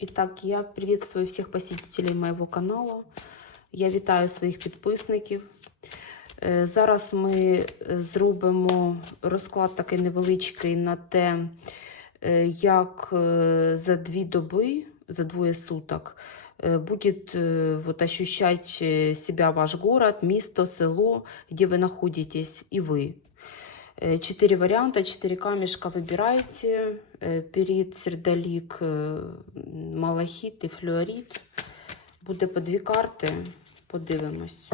Итак, я приветствую всех посетителей моего канала. Я вітаю своїх підписників. Э, зараз ми э, зробимо розклад такий невеличкий на те, э, як за дві доби, за двоє суток буде вот, ощущать себя ваш город, місто, село, де ви знаходитесь і ви. Э, 4 варіанти, чотири камішка выбирайте. Э, перит, сердолік, э, малахіт і флюорит. Буде по дві карти. Подивимось.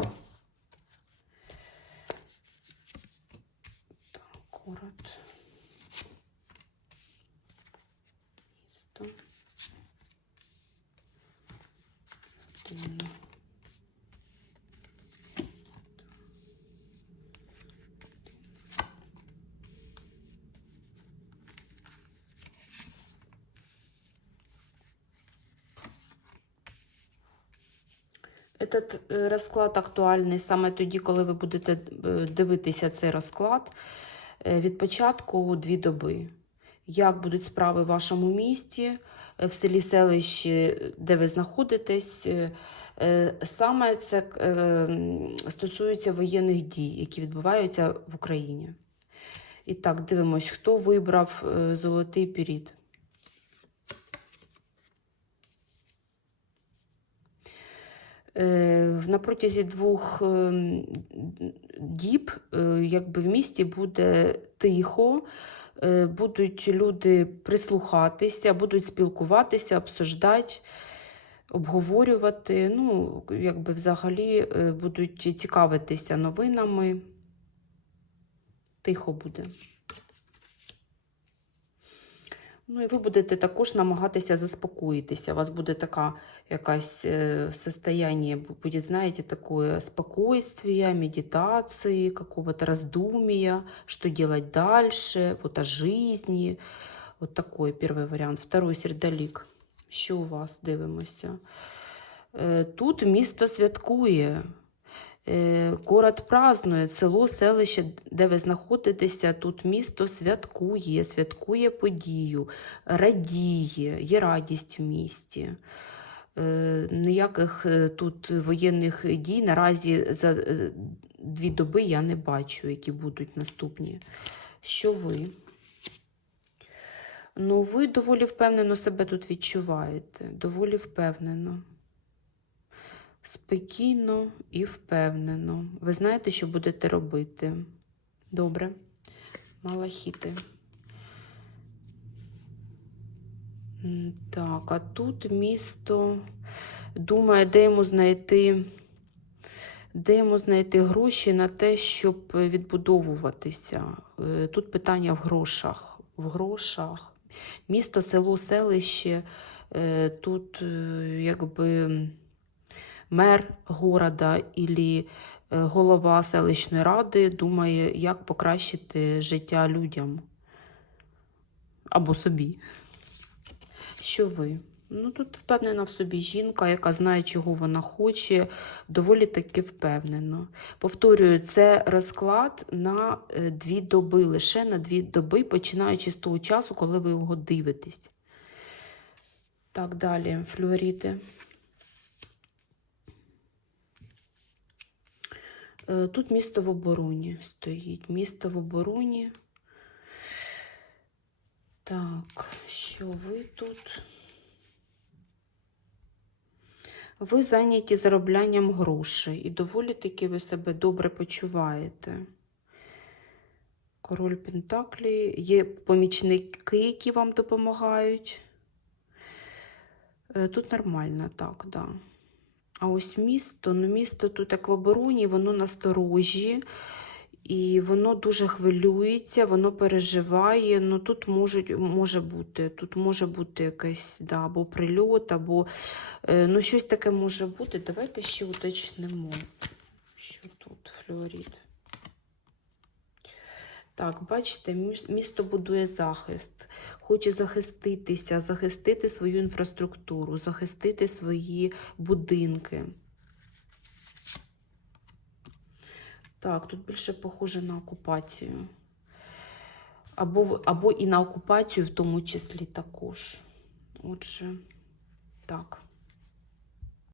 Так, город. Этот е, розклад актуальний саме тоді, коли ви будете е, дивитися цей розклад. Е, Від початку дві доби. Як будуть справи в вашому місті, в селі селищі, де ви знаходитесь. Саме це стосується воєнних дій, які відбуваються в Україні. І так, дивимось, хто вибрав золотий період. На протязі двох ем, діб, е, якби в місті буде тихо, е, будуть люди прислухатися, будуть спілкуватися, обсуждати, обговорювати. Ну, якби взагалі е, будуть цікавитися новинами. Тихо буде. Ну і ви будете також намагатися заспокоїтися. У вас буде така якась э, состояние, бу- будет, знаете, такое спокойствие, медитации, какого-то раздумия, что делать дальше, вот о жизни. Вот такой первый варіант. Второй сердолік. Що у вас дивимося? Е, Тут місто святкує. Е, Город празднує, село, селище, де ви знаходитеся, тут місто святкує, святкує подію, радіє, є радість в місті. Е, Ніяких е, тут воєнних дій наразі за дві доби я не бачу, які будуть наступні. Що ви? Ну, ви доволі впевнено себе тут відчуваєте. Доволі впевнено. Спокійно і впевнено. Ви знаєте, що будете робити. Добре. Малахіти. Так, а тут місто думає, де йому знайти, де йому знайти гроші на те, щоб відбудовуватися. Е, Тут питання в грошах. В грошах. Місто, село, селище. е, Тут е, якби мер города і голова селищної ради думає, як покращити життя людям або собі. Що ви? Ну, тут впевнена в собі жінка, яка знає, чого вона хоче, доволі таки впевнено. Повторюю, це розклад на е, дві доби, лише на дві доби, починаючи з того часу, коли ви його дивитесь. Так, далі, флюоріти. Тут місто в обороні стоїть. Місто в обороні. Так, що ви тут? Ви зайняті зароблянням грошей і доволі таки ви себе добре почуваєте. Король Пентаклі. Є помічники, які вам допомагають. Е, Тут нормально, так, да. А ось місто, ну місто тут як воно насторожі, і воно дуже хвилюється, воно переживає. Ну тут можуть, може бути, тут може бути якийсь да, або прильот, або е, ну, щось таке може бути. Давайте ще уточнимо, що тут флюорід. Так, бачите, місто будує захист, хоче захиститися, захистити свою інфраструктуру, захистити свої будинки. Так, тут більше похоже на окупацію. Або, або і на окупацію в тому числі також. Отже, Так.